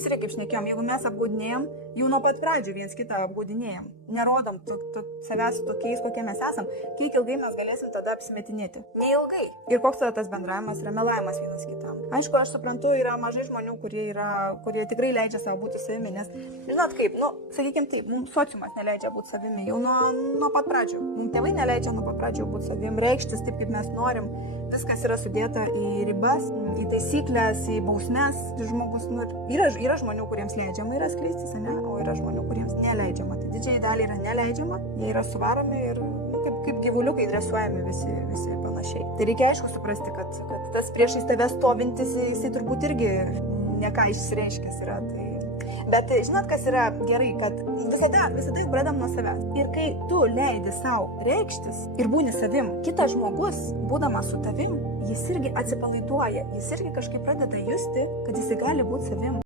mes irgi kaip šnekėjom, jeigu mes apgaudinėjom, jau nuo pat pradžių viens kitą apgaudinėjom, nerodom savęs tokiais, kokie mes esam, kiek ilgai mes galėsim tada apsimetinėti. Neilgai. Ir koks tada tas bendravimas yra melavimas vienas kitam. Aišku, aš suprantu, yra mažai žmonių, kurie tikrai leidžia savo būti savimi, nes, žinot kaip, sakykime taip, mums sociumas neleidžia būti savimi jau nuo pat pradžių. Mums tėvai neleidžia nuo pat pradžių būti savimi, reikštis taip, kaip mes norim. Viskas yra sudėta į ribas, į taisyklės, į bausmes. Žmogus, yra žmonių, kuriems leidžiama yra skleistis, ne? O yra žmonių, kuriems neleidžiama. Tai didžiai dalį yra neleidžiama, jie yra suvaromi ir kaip gyvuliukai dresuojami visi panašiai. Tai reikia aišku suprasti, kad tas priešais tave stovintis, jisai turbūt irgi neką išsireiškęs yra. Bet žinot, kas yra gerai, kad visada juk pradedam nuo savęs. Ir kai tu leidi savo reikštis ir būni savim, kitas žmogus, būdamas su tavim, jis irgi atsipalaiduoja, jis irgi kažkaip pradeda justi, kad jis gali būti savim.